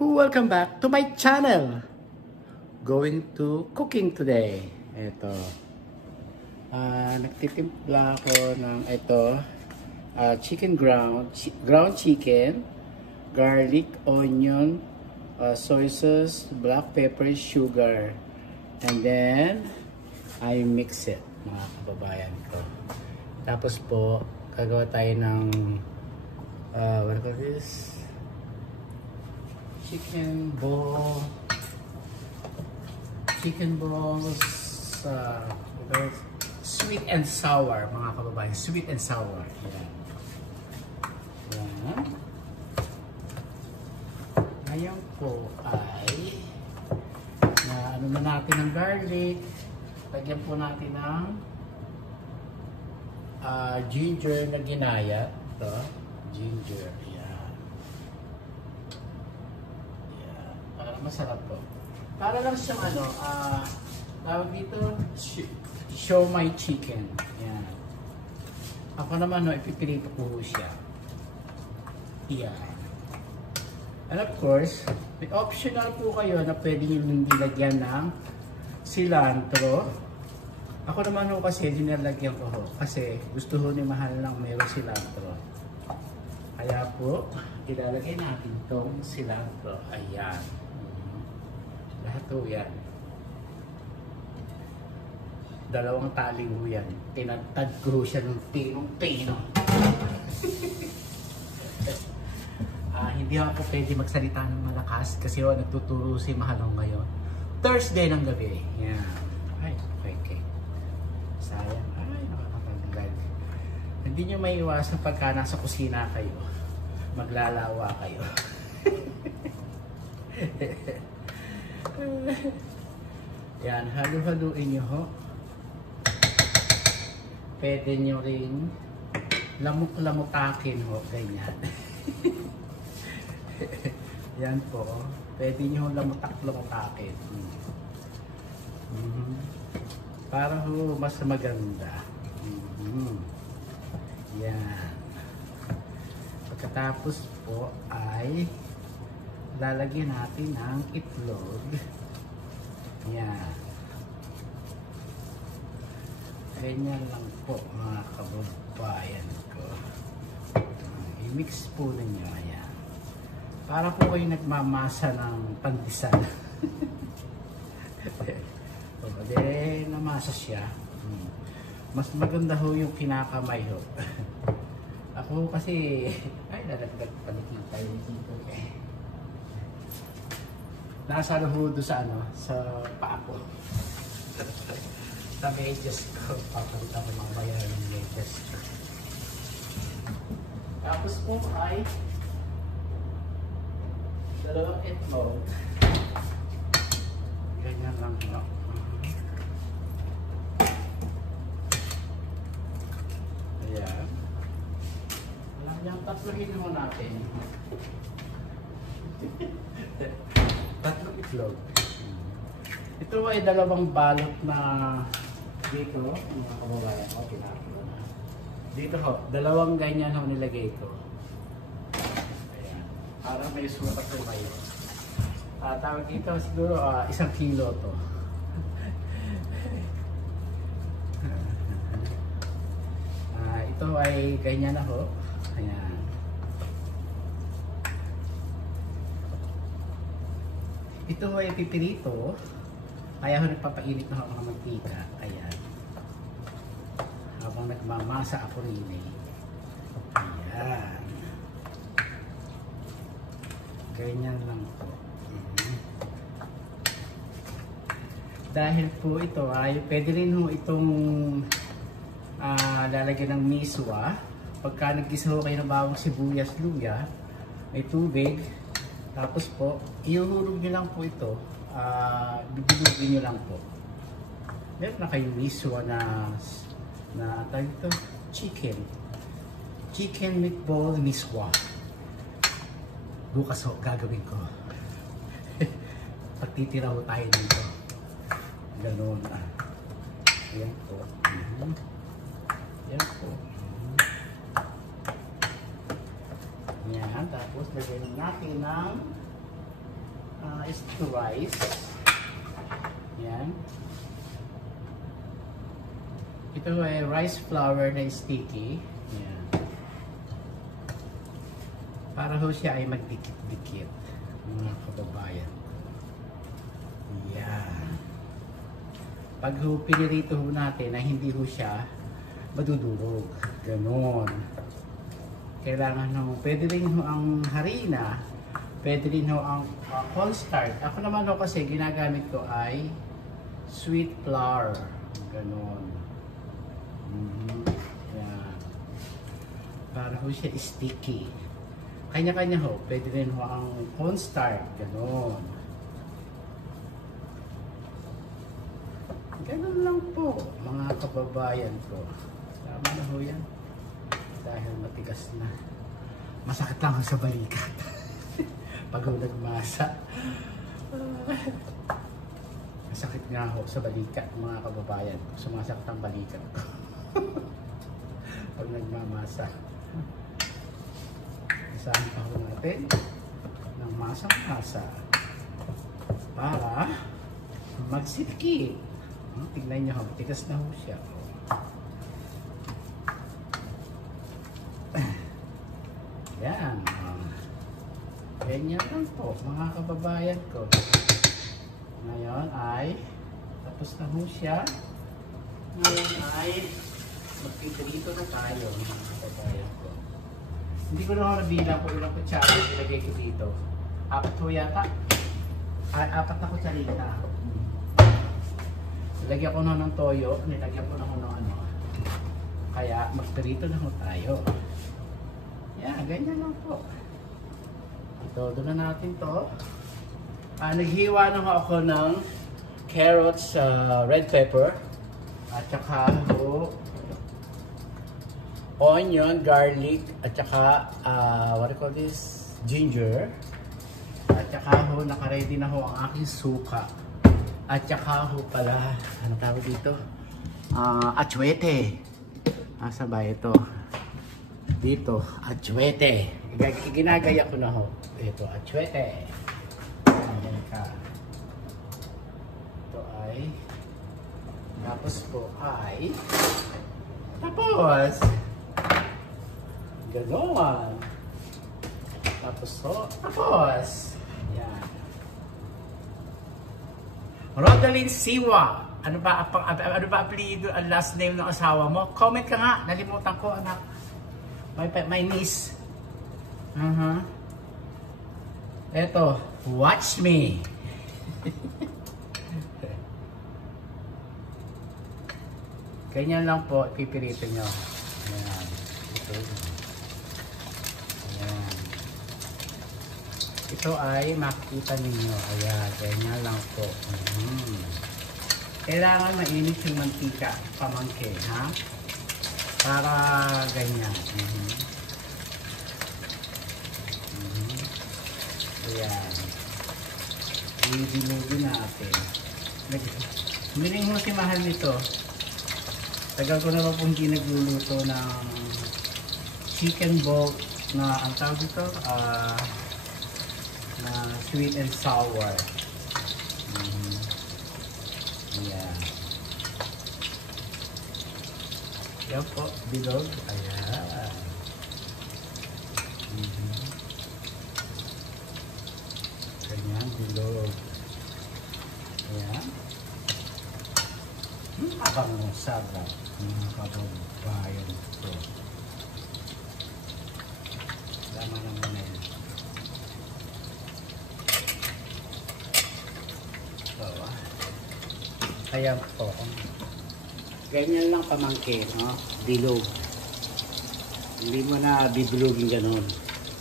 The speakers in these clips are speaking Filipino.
Welcome back to my channel. Going to cooking today. Ito. Nagtitimpla ako ng chicken ground chicken, garlic, onion, soy sauce, black pepper, sugar. And then I mix it, mga kababayan ko. Tapos po, gagawa tayo ng what do you call this? Chicken balls, sweet and sour, mga kababayan, sweet and sour. Yan. Yan. Ngayon po ay ano na natin ng garlic. Lagyan po natin ng ginger na ginaya. Ito, ginger. Masarap po. Para lang siyang tawag dito, show my chicken. Yan. Ako naman, ipipirito ko siya. Yan. And of course, may optional po kayo na pwede nyo hindi lagyan ng cilantro. Ako naman kasi dinalagyan ko kasi gusto ko ni mahal lang meron cilantro. Kaya po, ilalagay natin itong cilantro. Ayan. Lahat po yan. Dalawang tali po yan. Tinagtad ko siya ng pinong-pino. Hindi ako pwede magsalita ng malakas kasi nagtuturo si Mahalong ngayon. Thursday ng gabi. Yan. Ay, okay. Sayang. Ay, nakakatanggal. Hindi nyo may iwasan pagka nasa kusina kayo. Maglalawa kayo. Yan, halo-haluin nyo ho. Pwede nyo rin lamok-lamutakin ho, ganyan. Yan po, pwede nyo lamutak-lamutakin. Para ho mas maganda. Yan. Pagkatapos po ay lalagyan natin ng itlog. Yan. Ganyan lang po, mga kababayan ko. I-mix po ninyo. Ayan. Para po kayo nagmamasa ng pandesal. Pwede namasa siya. Mas maganda ho yung kinakamay ho. Ako kasi, ay lalagdag palikita yung dito. Nasa luhudo sa sa paa ko. Sa medyas ko. Papalita ko mga bayan ng medyas ko. Tapos po ay dalawang itlog. Ganyan lang po. Ayan. Yung tatlohin mo natin. Tatlong itlog. Ito ay dalawang balot na dito, mga kababayan. Okay na. Dito ho, dalawang ganyan ho nilagay ko. Ayan. Para may sukat po kayo. Tawag dito siguro 1 kilo to. Ito ay ganyan na ho. Ayan. Ito ay pipirito. Kaya ako nagpapainit na ako ng mantika. Ayan. Habang nagmamasa ako rin eh. Ayan. Ganyan lang po. Dahil po ito ay pwede rin ho itong lalagyan ng miswa. Pagka nag-gisa ho kayo ng bawang sibuyas, luya, may tubig. Tapos po, ihuhulog nyo lang po ito. Bibigyan nyo lang po. Meron na kayong miswa na ito, chicken meatball miswa. Bukas ho, gagawin ko. Pagtitira ho tayo dito. Ganoon. Ayan po. Ayan po. Yan. Tapos lagyan natin ng is to rice. Yan. Ito ay rice flour na sticky. Yan. Para ho siya ay magdikit-dikit, mga kababayan. Yan. Pag ho pinirito ho natin na hindi ho siya madudurog. Ganon. Kailangan ho, pwede rin ho ang harina, pwede rin ho ang cornstarch. Ako naman ho kasi ginagamit ko ay sweet flour. Ganon. Yan. Para ho siya sticky. Kanya-kanya ho, pwede rin ho ang cornstarch. Ganon. Ganon lang po, mga kababayan ko. Tama na ho yan. Dahil matigas na. Masakit lang ho sa balikat. Pag ho nagmasa. Masakit nga ho sa balikat, mga kababayan. Sumasakit ang balikat ko. Pag nagmamasa. Isahan pa ho natin ng masang-masa para magsipki. Tignan nyo ho, tigas na ho siya. Yan. Ganyan lang po, mga kababayan ko. Ngayon ay tapos na ho siya. Ngayon ay magpiprito na tayo, mga kababayan ko. Hindi ko na ho nabilang kung ilang kutsara ilagay ko dito. 4 ho yata. Ay, 4 na kutsarita. Nilagyan ko na ng toyo, nilagyan ko na ng ano. Kaya magprito na ho tayo. Yan, ganyan lang po. Todo na natin to. Naghiwa na ako ng carrots, red pepper, at saka ho, onion, garlic, at saka, what do you call this? Ginger. At saka ho, nakaready na ho ang aking suka. At saka ho pala, ano tawag dito? Atsuete. Asa ba ito? Dito, atsuete. Ginagaya ko na ho. Ito, atsuete. Ayan ka. Ito ay, tapos po ay, tapos, ganoon. Tapos ho, tapos. Yan. Rodaline Siwa. Ano ba apelyido, ang last name ng asawa mo? Comment ka nga. Nalimutan ko, anak. My niece. Eto, watch me. Ganyan lang po, pipirito nyo. Ayan. Ito. Ayan. Ito ay makikita ninyo. Ayan, ganyan lang po. Kailangan mainit yung mantika, pamangkin, ha? Para ganyan. Ayan. Dinugin natin. Humiling mo si mahal nito. Tagal ko naman pong hindi nagluluto ng chicken ball na ang tawag dito, na sweet and sour. Ayan. Yan po, bilog. Ayan. Ganyan, bilog. Ayan. Abang sarap. Mga kababayan ko. Tama naman na yun. Kaya po, ganyan lang pamangkin, no? Bilog. Hindi mo na bibilogin ganon.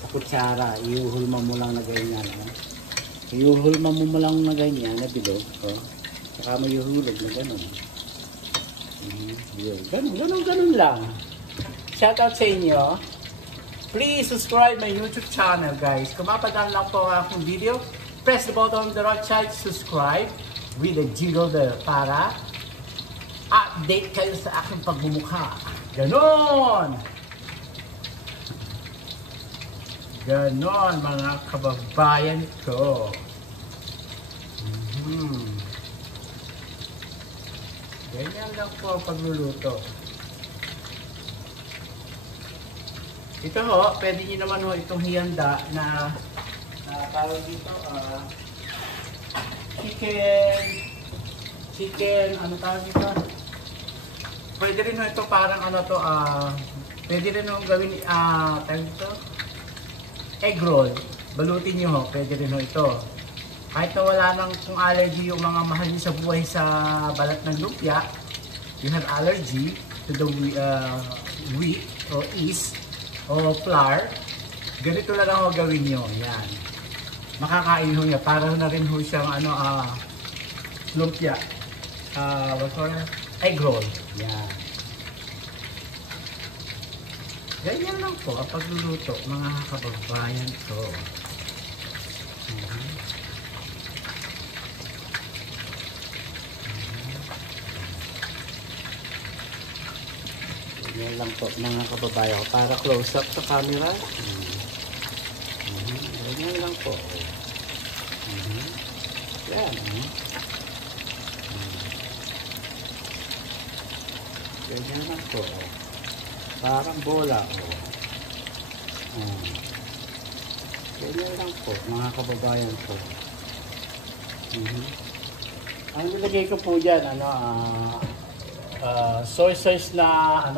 Sa kutsara, iuhulma mo lang na ganyan, no? Iuhulma mo lang na ganyan, na bilog, no? Saka mo iuhulog na ganon. Ganon lang. Shoutout sa inyo. Please subscribe my YouTube channel, guys. Kung mapadaan lang po ang aking video, press the button on the right side, subscribe with the jingle bell para update kayo sa aking pagmumukha. Ganon! Ganon, mga kababayan ko. Ganyan lang po ang pagluluto. Ito ho, pwede nyo naman ho itong hihanda na tawag dito, chicken, ano tawag dito? Pwede rin ho ito parang ano to, pwede rin ho gawin, tawag dito, egg roll. Balutin nyo ho, pwede rin ho ito. Kahit na wala nang kung allergy yung mga mahal nyo sa buhay sa balat ng lumpia, you have allergy to the wheat or yeast o flour, ganito lang ang gawin nyo. Yan. Makakain ho niya. Para na rin ho siyang lumpia. What call it? Egg roll. Yan. Ganyan lang po ang pagluluto, mga kababayan ko. Yan lang po mga kababayan, para close up sa camera. Yan lang po. Yan. Yan lang po. Parang bola. Yan lang po mga kababayan ko. Ang nilagay ko po dyan, soy sauce na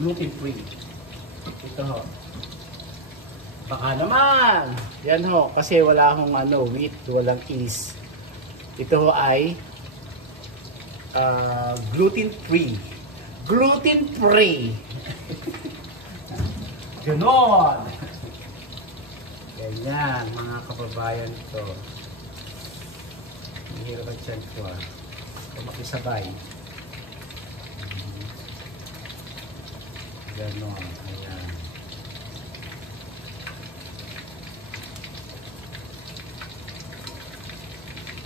gluten free. Ito ho. Baka naman. Yan ho, kasi wala akong wheat, walang yeast. Ito ho ay gluten free. Gluten free. Ganon. Ganyan mga kababayan ko. Mahirap ang tiyan ko makisabay. Ganon, ayan.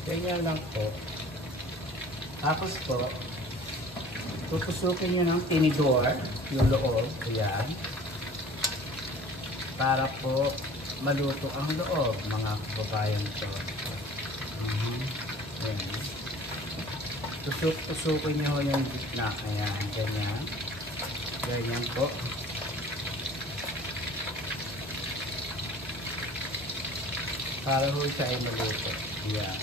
Ganyan lang po. Tapos po, tutusukin nyo ng tinidor, yung loob, ayan. Para po maluto ang loob, mga kababayan ko. Ayan. Tusukin nyo yung gitna, ayan, ganyan. Ganyan po. Para ho siya ay maluto. Yan.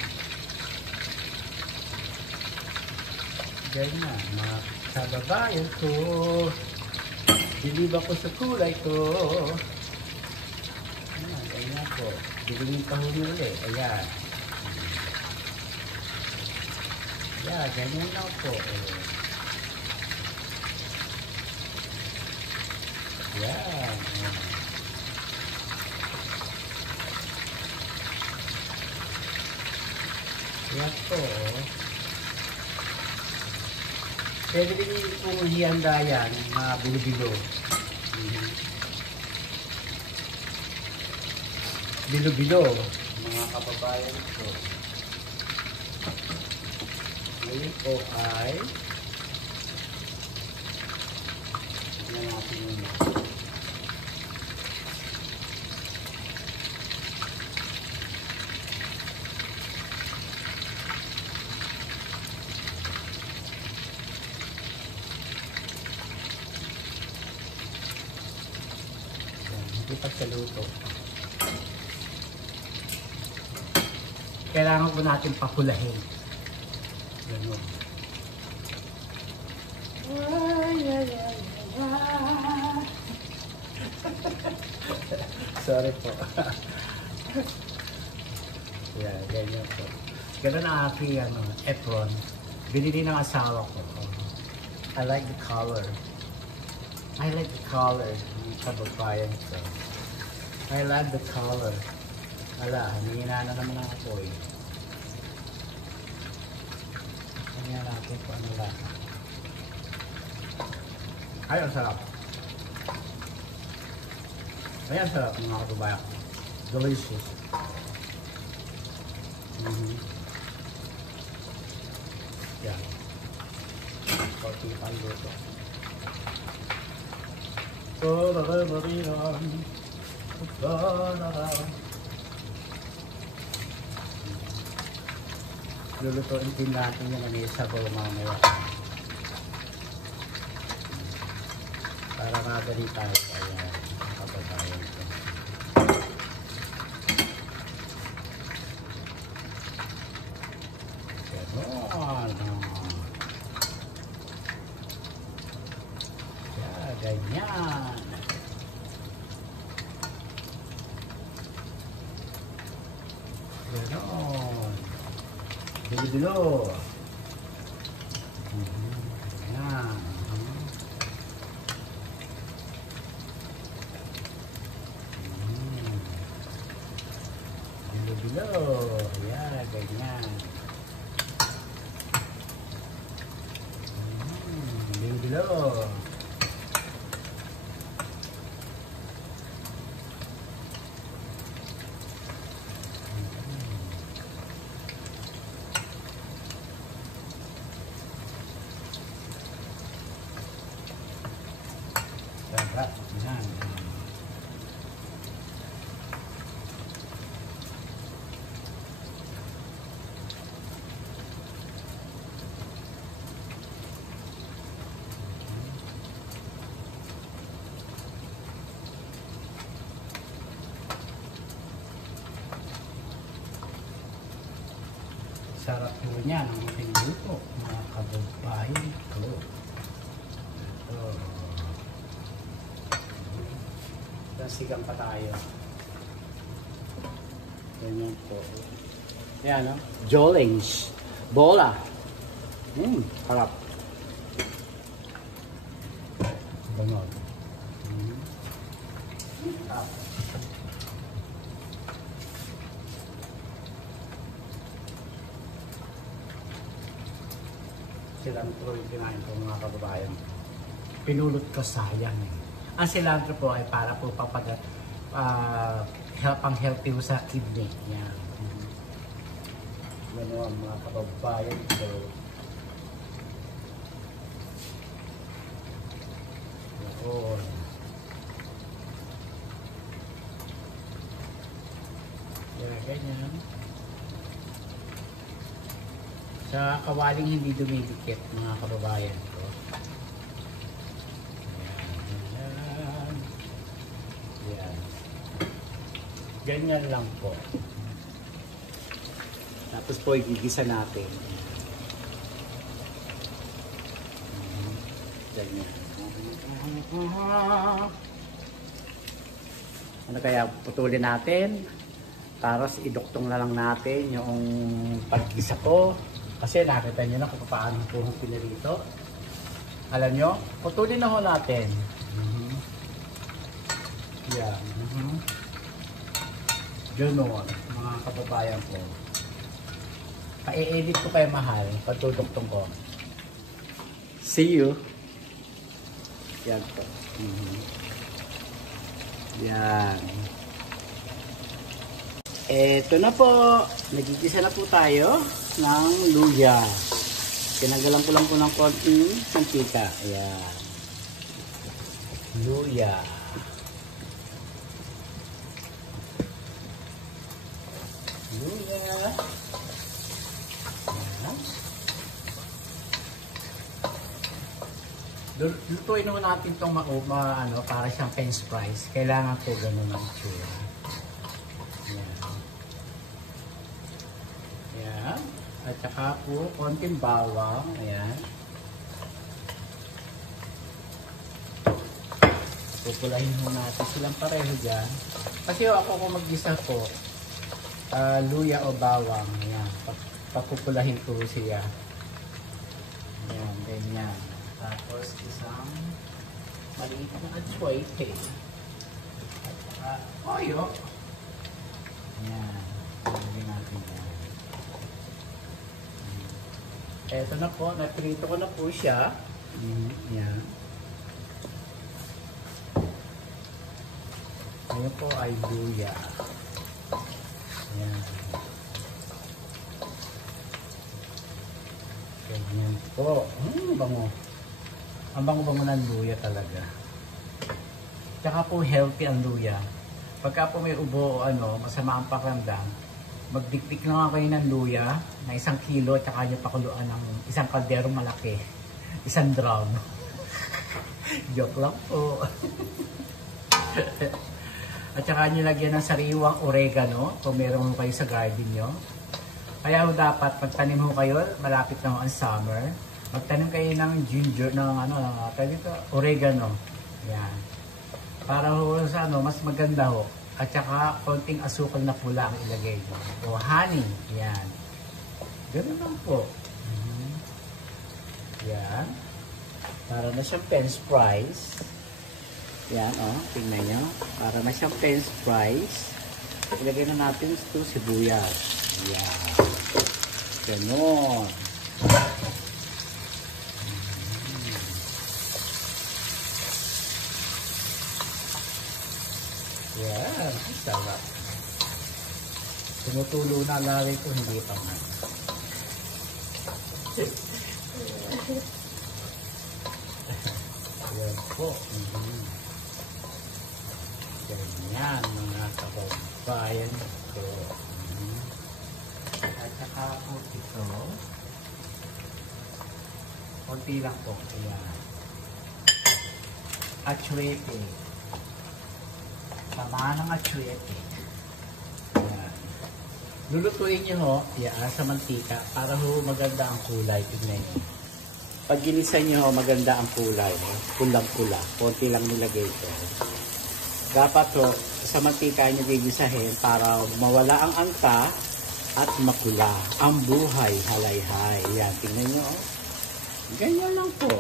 Ganyan. Mga kababayan ko. Bilib ako sa kulay ko. Ayan. Ganyan po. Bilingin pa ho nyo ulit. Ayan. Ayan. Ganyan lang po. Yan. Yan po. Pwede din kung hihanda yan, mga bilo-bilo. Bilo-bilo, mga kababayan ko. Ngayon po ay tignan natin yun. Hindi pa sa luto. Kailangan po natin pakulahin. Ganun. Sorry po. Yeah, ganyan po. Ganun ang aking apron. Binili ng asawa ko. I like the color. I like the color. Kababayan ko. I like the color. Ala, hinihina na naman ako eh. Kanya natin kung ano lang. Ay, ang sarap. Ay, ang sarap mga kababayan ko. Delicious. Yan. Konti pang luto. lulutuin din natin yung ano yung sabaw mamaya. Para madali tayo. Ayan, kababayan ko. Ganon. Yeah, ganyan. Ganon. Bilo-bilo. Ayan. Bilo-bilo. Ayan, ganyan. Bilo-bilo. Sarap. Yan. Sarap po niya ng ating luto, mga kababayan ko. Ito. Sigang pa tayo. Ganyan po. Yan, no? Jolings. Bola. Harap. Bangod. Cilantro yung kinain ko mga kababayan. Pinulot ko sayang eh. Ang cilantro po ay para po pang healthy po sa kidney. Yan. Ano ang mga kababayan ko. Yun. Yan, ganyan. Sa kawaling hindi dumidikit mga kababayan ko. Yan. Ganyan lang po. Tapos po igigisa natin. Ganyan. Ano kaya putulin natin? Tapos iduktong na lang natin yung pag-isa ko. Kasi nakita nyo na kung paano po yung pinarito. Alam nyo, putulin na ho natin. Yan. Ganon, mga kababayan ko. Pa-edit ko kayo mahal, pagtuduktong ko. See you. Yan po. Yan. Eto na po. Nagigisa na po tayo ng luya. Tinanggalan ko lang po ng konting mantika. Ayan. Luya. Luya. Ayan. Lutuin naman natin itong para siyang french fries. Kailangan po ganun ang itsura. Ayan. At saka po, konting bawang. Ayan. Pupulahin mo natin silang pareho dyan. Kasi ako kung mag-gisa po, luya o bawang. Ayan. Papupulahin ko siya. Ayan, ganyan. Tapos isang maliit na atswete. At saka toyo. Ayan. Lagyan natin yan. Eto na po, naprito ko na po siya. Yan. Ngayon po ay luya. Yan. Ganyan po. Bango. Ang bango-bango ng luya talaga. Tsaka po healthy ang luya. Pagka po may ubo o masama ang pakiramdam, Magdikdik lang ako ng luya na 1 kilo at saka nyo pakuluan ng isang kalderong malaki. 1 drum. Joke lang po. At saka nyo lagyan ng sariwang oregano kung meron kayo sa garden nyo. Kaya dapat pagtanim ho kayo, malapit na ang summer. Magtanim kayo ng ginger, ng oregano. Yan. Para ho sa mas maganda ho. At saka konting asukal na pula ang ilagay mo. O honey. Yan. Ganun lang po. Yan. Para na siyang French fries. Yan, tingnan nyo. Para na siyang French fries. Ilagay na natin ito sibuyas. Yan. Ganon. Yan. Sarap. Tumutulo na lari ko, hindi pa man. Yan po. Ganyan mga kababayan ko. At saka po ito. Kunti lang po. Ayan. Atsuete. Sama ng atsuete. Ayan. Lulutuin nyo ho, sa mantika para ho maganda ang kulay. Tignan nyo. Pag ginisa nyo ho, maganda ang kulay. Pulang-pula. Kunti lang nilagay ito. Dapat ho, sa mantika nyo gigisahin para mawala ang angka at makula. Ang buhay, halay-hay. Yan, tingnan nyo. Ganyan lang po.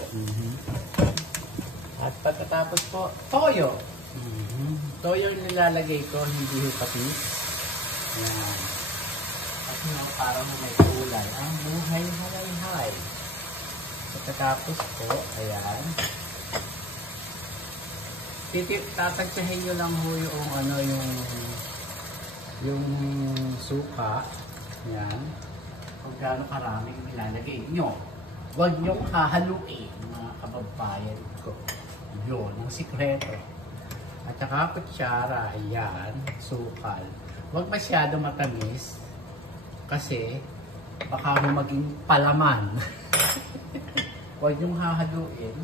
At pagkatapos po, toyo. Toyo yung nilalagay ko, hindi ho patis. Yan. Kasi para mo may kulay. Ang buhay, halay-hay. Pagkatapos po, ayan. Tatagsahin nyo lang ho yung suka. Yan. Kung gaano karaming ilalagay nyo. Huwag nyong hahaluin, mga kababayan ko. Yun, ang sikreto. At saka kutsara, ayan, sukal. Huwag masyado matamis kasi baka ho maging palaman. Huwag nyong hahaluin.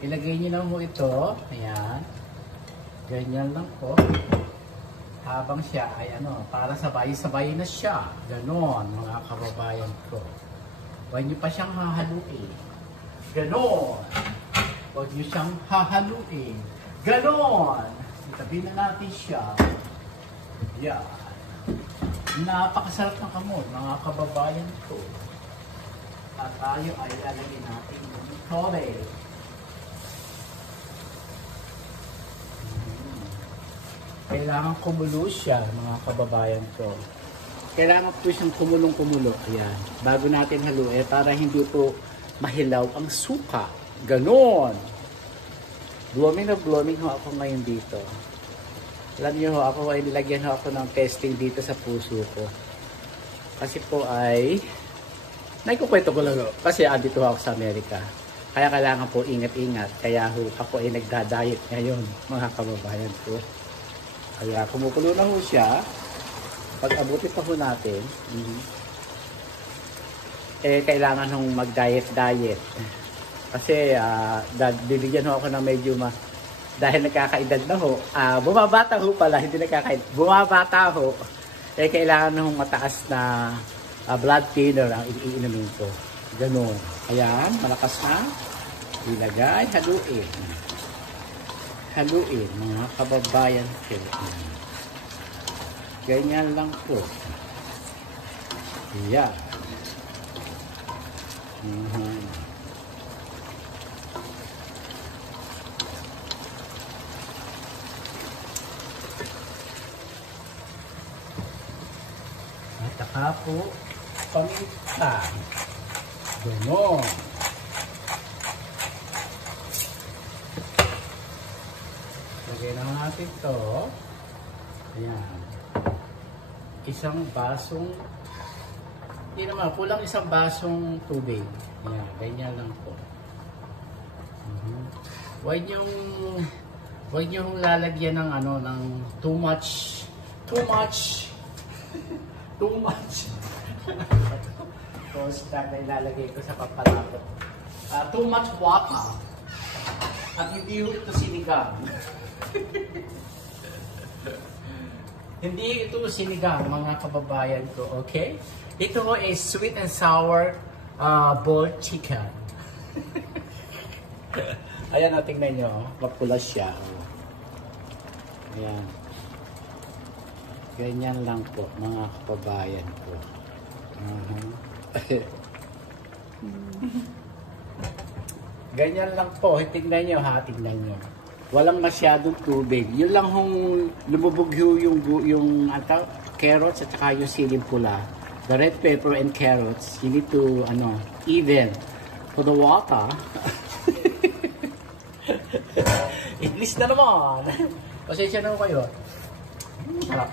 Ilagay nyo lang ho ito. Ayan. Ganyan lang po. Habang siya ay para sabay-sabay na siya. Ganon, mga kababayan ko. Huwag nyo pa siyang hahaluin. Ganon. Huwag nyo siyang hahaluin. Ganon. Itabi na natin siya. Yan. Napakasarap ng kamot, mga kababayan ko. At tayo ay lalagyan natin yung tore. Kailangan kumulo siya, mga kababayan ko. Kailangan po siyang kumulong-kumulo. Ayan. Bago natin haluin para hindi po mahilaw ang suka. Ganon. Blooming na blooming ho ako ngayon dito. Alam niyo ho, ako ay nilagyan ho ako ng testing dito sa puso ko. Kasi po ay nagkukwento ko lang ho. Kasi andito ho ako sa Amerika. Kaya kailangan po ingat-ingat. Kaya ho, ako ay nagda-diet ngayon, mga kababayan ko. Kaya kumukulo na ho siya. Pag abuti pa ho natin, kailangan hong mag-diet-diet. Kasi bibigyan ho ako ng medyo dahil nagkakaedad na ho. Bumabata ho pala, hindi nagkakaedad. Bumabata ho. Kailangan hong mataas na blood thinner ang iinumin ko. Ganun. Ayan, malakas na. Ilagay, haluin. Haluin, mga kababayan ko. Ganyan lang po. Ayan. At saka po, paminta. Ganon. Lagyan na natin ito. Ayan. Isang basong, hindi naman, kulang isang basong tubig. Ayan, ganyan lang po. Huwag niyong lalagyan ng ng too much Too much. Cornstarch na ilalagay ko sa pampalapot. Too much water. At hindi ito sinigang. Hindi ito sinigang, mga kababayan ko, okay? Ito is sweet and sour boiled chicken. Ayan, tingnan nyo, mapula siya. Ayan. Ganyan lang po, mga kababayan ko. Ganyan lang po, tingnan nyo ha, tingnan nyo. Walang masyadong tubig. Yun lang hong lumubog yung carrots at saka yung siling pula. The red pepper and carrots, you need to, even. For the water, English na naman. Pasensya na kayo. Sarap.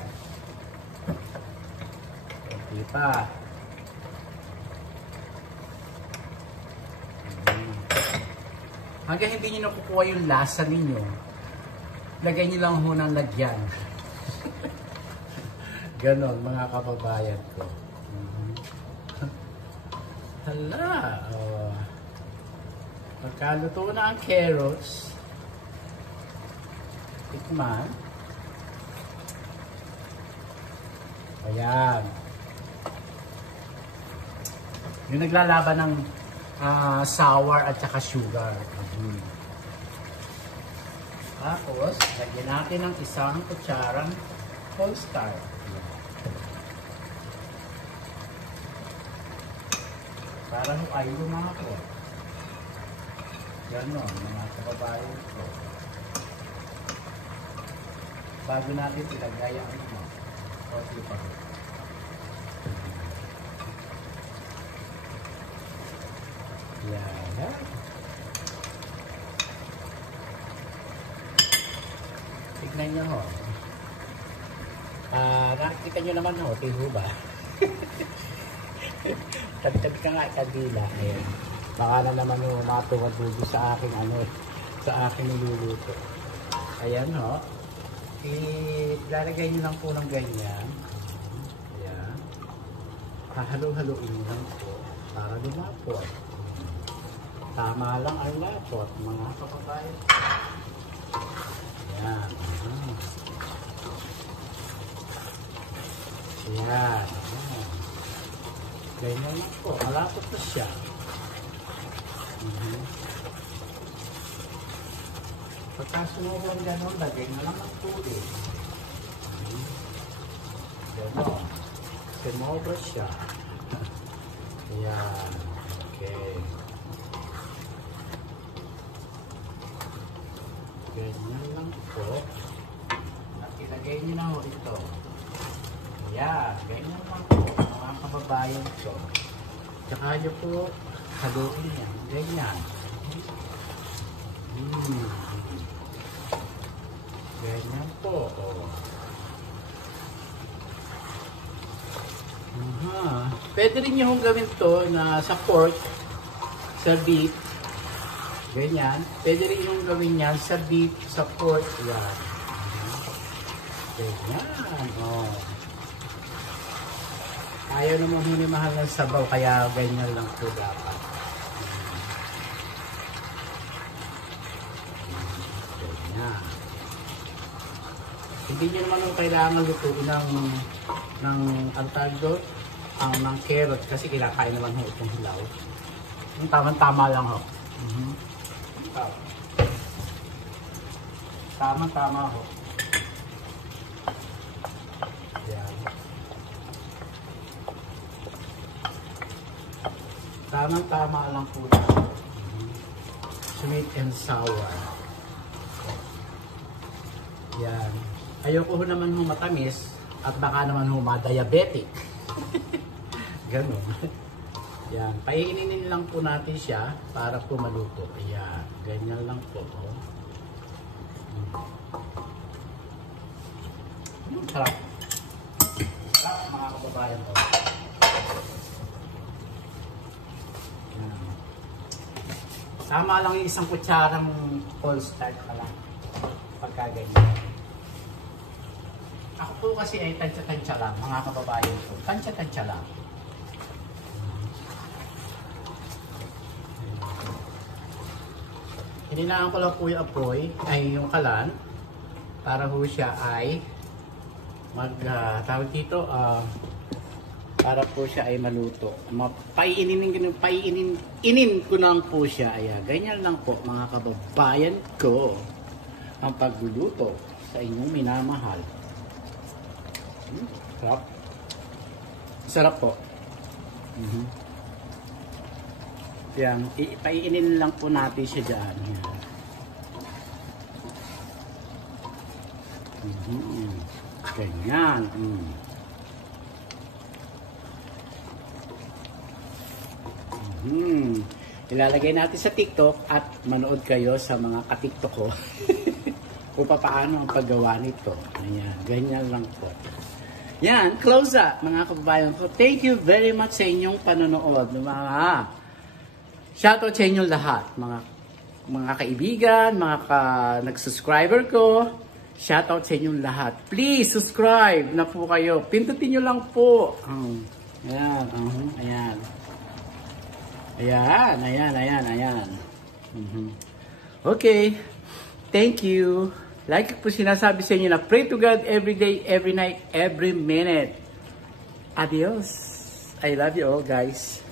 Hindi pa. Hanggang hindi nyo nakukuha yung lasa ninyo, lagay nyo lang ho ng lagyan. Ganon, mga kababayan ko. Hala. Oh. Pagkaluto na ang carrots, tikman. Ayan. Yung naglalaban ng sour at saka sugar. Tapos, lagyan natin ng isang kutsarang cornstarch. Para ay lumako. Ganon, mga kababayan ko. Bago natin ilagay ang konti pa rin. Yan. Tignan nyo ho. Nakikita nyo naman ho, tiho ba? Tabi-tabi ka nga, kadila. Ayan. Baka na naman ho, matuwa-tubo sa aking sa aking niluluto. Ayan ho. Ilalagay nyo lang po ng ganyan. Ayan. Hahalo-haloin nyo lang po para lumapot. Tama lang ang lapot, mga kababayan. Ayan. Ayan. Ganyan lang po. Malapot na siya. Pagkasunod lang gano'n, lagay na lang ng tubig. Gano'n. Sumobra siya. Ayan. Okay. Ganyan lang po. At ilagay nyo na ho ito. Ayan. Ganyan lang po. Mga kababayan ko. Tsaka nyo po haluin yan. Ganyan. Ganyan po. Pwede rin nyo gawin to na sa pork, sa beef. Ganyan. Pwede rin yung gawin yan sa beef, sa pork. Yan. Ganyan. Oh. Ayaw naman huli mahal ng sabaw, kaya ganyan lang po dapat. Ganyan. Hindi nyo naman kailangan lutuin ng antagdo, ng carrot, kasi kinakain naman ho itong hilaw. Yung tama-tama lang ho. Tama-tama ho. Yan. Tama-tama lang po. Sweet and sour. Yan. Ayoko ho naman ho matamis at baka naman ho ma-diabetic. Ganon. Yan. Paininin lang po natin siya para po maluto. Ayan. Ganyan lang po. Sarap. Sarap, mga kababayan ko. Yan. Tama lang yung isang kutsarang cornstarch na lang. Pagka ganyan. Ako po kasi ay tansya-tansya lang, mga kababayan ko. Tansya-tansya lang. Hininaan ko lang po yung apoy, ay yung kalan, para ho siya ay tawag dito, para po siya ay maluto. Inin ko lang po siya. Ayan, ganyan lang po mga kababayan ko ang pagluluto sa inyong minamahal. Sarap. Sarap po. Yan, paiinin lang po natin siya dyan. Ganyan. Ilalagay natin sa TikTok at manood kayo sa mga ka-TikTok ko kung paano ang paggawa nito. Ayan, ganyan lang po. Yan, close up mga kababayan ko. Thank you very much sa inyong panonood. Shoutout sa inyong lahat, mga kaibigan, nag-subscriber ko. Shoutout sa inyong lahat. Please, subscribe na po kayo. Pindutin nyo lang po. Ayan, ayan. Ayan. Okay. Thank you. Like po sinasabi sa inyo na pray to God every day, every night, every minute. Adios. I love you all, guys.